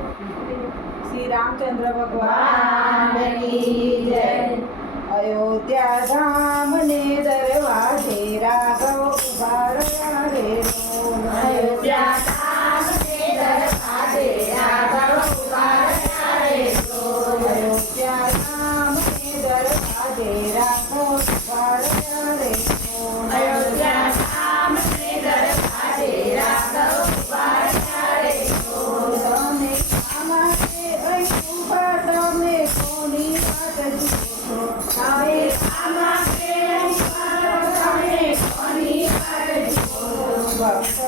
श्री रामचंद्र भगवान की जय। अयोध्या धाम ने दरवाजे राघव उभा रहा रे रोम। अयोध्या धाम ने दरवाजे राघव उभा रहा रे रोम। अयोध्या धाम ने दरवाजे राघव उभा रहा रे रोम। अयोध्या धाम ने दरवाजे राघव उभा रहा रे रोम। તમે આમાં કે અહીં ઊભા તમે કોની વાત જુઓ છો? હવે આમાં કે તમે કોની વાટ જુઓ છો? ભક્ત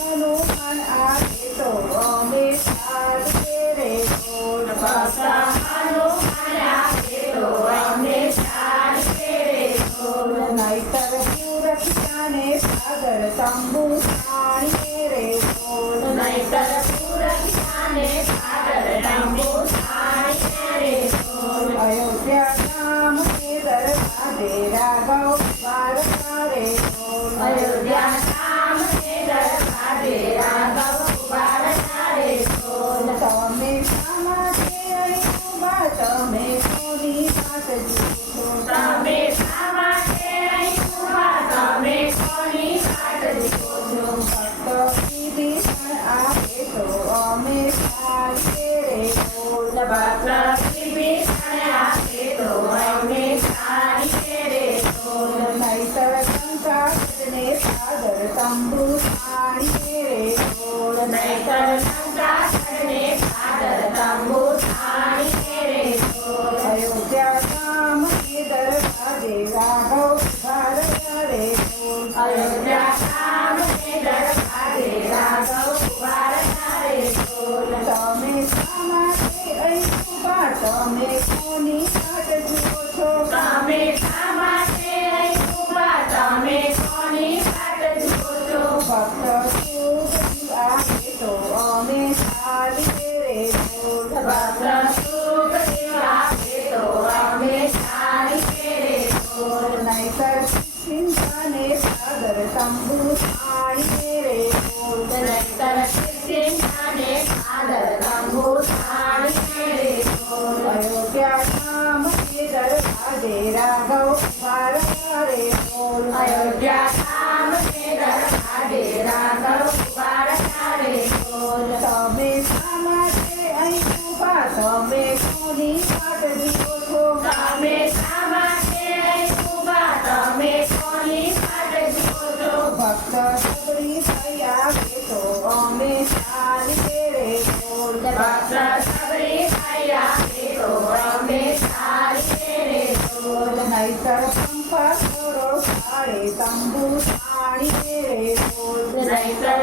હનુમાન આવે તો અમે ચાલીએ રે રોડ. ભક્ત હનુમાન આવે તો અમને ચાલીએ રે રોમ. નહીતર સુરક્ષાને સાગર તંબુ તાણીએ રે રોડ. નહીતર સુરક્ષાને સાગર તંબુ તાણીએ રે રોમ. અયોધ્યા ગામ ને દરવાજે રાઘવ બારતા રે રોડ. અયોધ્યા ધામ ને દરવાજે રાઘવ ઉભા રહ્યા રે રોમ. તમે શા માટે અહીં ઊભા તમે કોની વાત જુઓ છો? તમે શા માટે અહીં ઊભા તમે કોની વાટ જુઓ છો? ભક્ત વિભીષણ આવે તો અમે ચાલીએ રે રોડ. ભક્ત વિભીષણ આવે તો અમે ચાલીએ રે રોમ. નહીતર શંકાસુરને સાગર તંબુ તાણીએ રે રોડ. નહીતર શંકાસુરને સાગર તંબુ તાણીએ રે રોમ. અયોધ્યા ગામ ને દરવાજે રાઘવ ઉભા રહ્યા રે રોડ. અયોધ્યા ધામ ને દરવાજે રાઘવ ઉભા રહ્યા રે રોમ. તમે શા માટે અહીં ઊભા તમે કોની વાટ જુઓ છો? તમે શા માટે અહીં ઊભા તમે કોની વાટ જુઓ છો? ભક્ત સુખદેવ આવે તો અમે ચાલીએ રે રોડ. ભક્ત સુખદેવ આવે તો અમે ચાલીએ રે રોમ. નહીતર ચિંતાને સાગર તંબુ તાણીએ રે રોડ. નહીતર સિંહાને સાગર તંબુ તાણીએ રે રોમ. અયોધ્યા ગામ ને દરવાજે રાઘવ ઉભા રહ્યા રે રોડ. અયોધ્યા ધામ ને દરવાજે રાઘવ ઉભા રહ્યા રે રોમ. તમે શા માટે અહીં ઊભા તમે કોની વાટ જુઓ છો? તમે શા માટે અહીં ઊભા તમે કોની વાટ જુઓ છો? ભક્ત સબરી થઈ આવે તો અમે ચાલીએ રે રોડ. ભક્ત સબરી થઈ આવે તો અમે ચાલીએ રે રોમ. નહીતર પંપા કરો કાળે તંબુ તાણીએ રે રોડ. નહીતર